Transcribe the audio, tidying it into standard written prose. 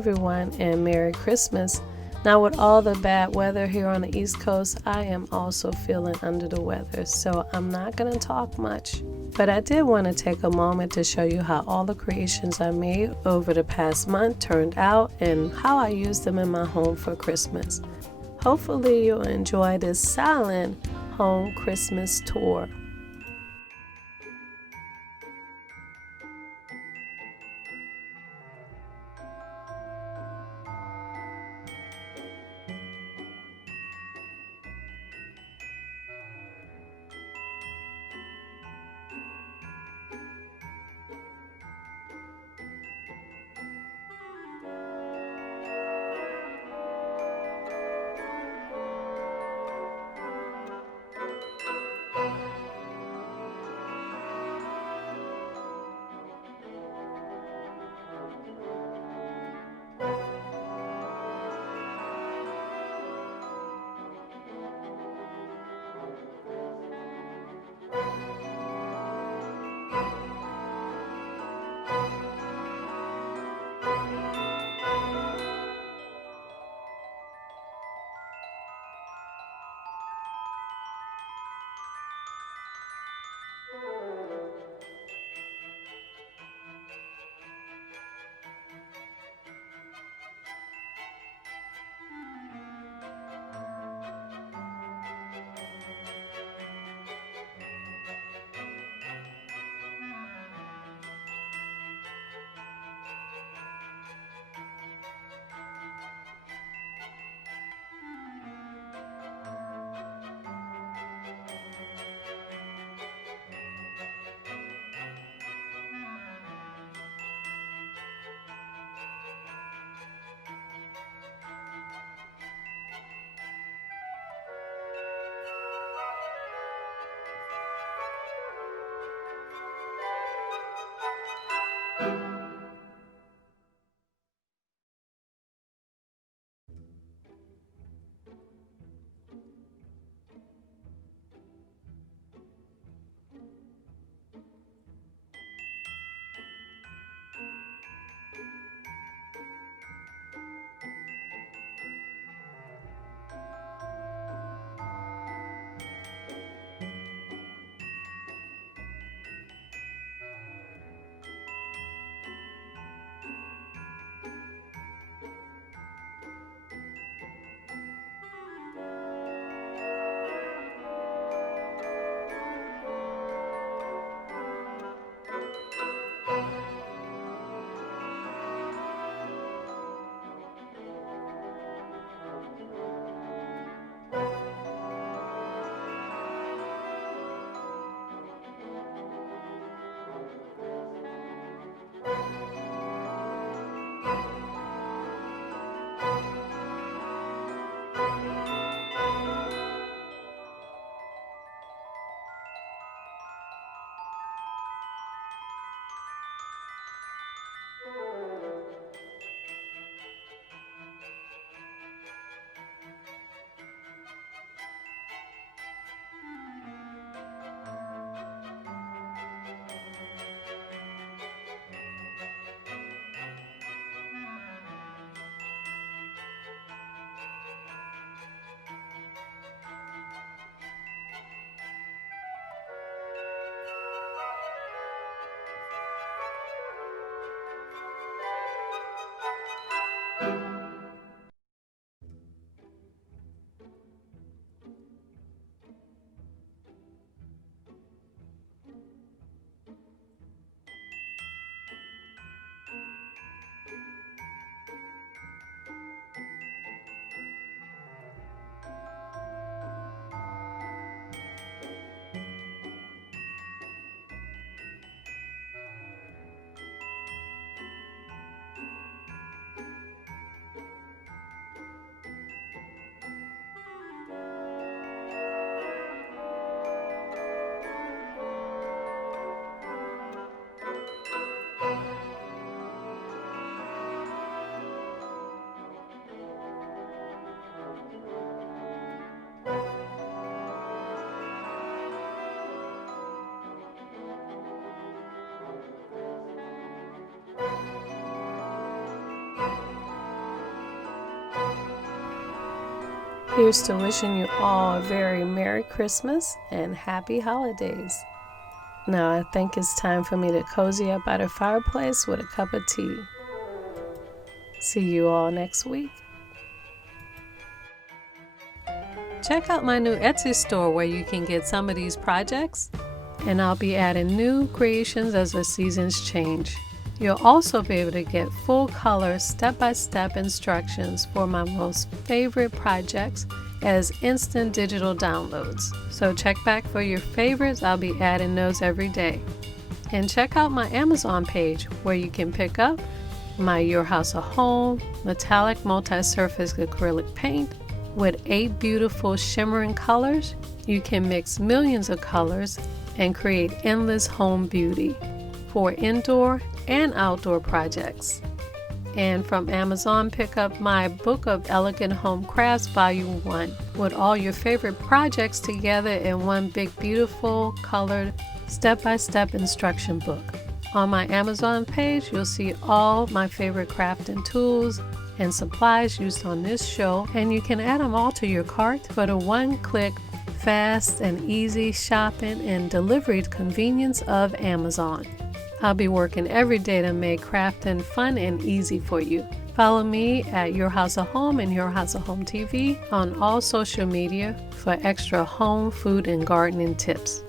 everyone, and Merry Christmas. Now, with all the bad weather here on the East Coast, I am also feeling under the weather, so I'm not going to talk much. But I did want to take a moment to show you how all the creations I made over the past month turned out and how I used them in my home for Christmas. Hopefully, you'll enjoy this silent home Christmas tour. Here's to wishing you all a very Merry Christmas and Happy Holidays. Now I think it's time for me to cozy up by the fireplace with a cup of tea. See you all next week. Check out my new Etsy store where you can get some of these projects, and I'll be adding new creations as the seasons change. You'll also be able to get full color step-by-step instructions for my most favorite projects as instant digital downloads. So check back for your favorites. I'll be adding those every day. And check out my Amazon page where you can pick up my Your House a Home metallic multi-surface acrylic paint with 8 beautiful shimmering colors. You can mix millions of colors and create endless home beauty for indoor and outdoor projects. And from Amazon, pick up my Book of Elegant Home Crafts Volume 1 with all your favorite projects together in one big beautiful colored step-by-step instruction book. On my Amazon page, you'll see all my favorite crafting tools and supplies used on this show, and you can add them all to your cart for the one-click, fast and easy shopping and delivery convenience of Amazon. I'll be working every day to make crafting fun and easy for you. Follow me at Your House of Home and Your House of Home TV on all social media for extra home, food, and gardening tips.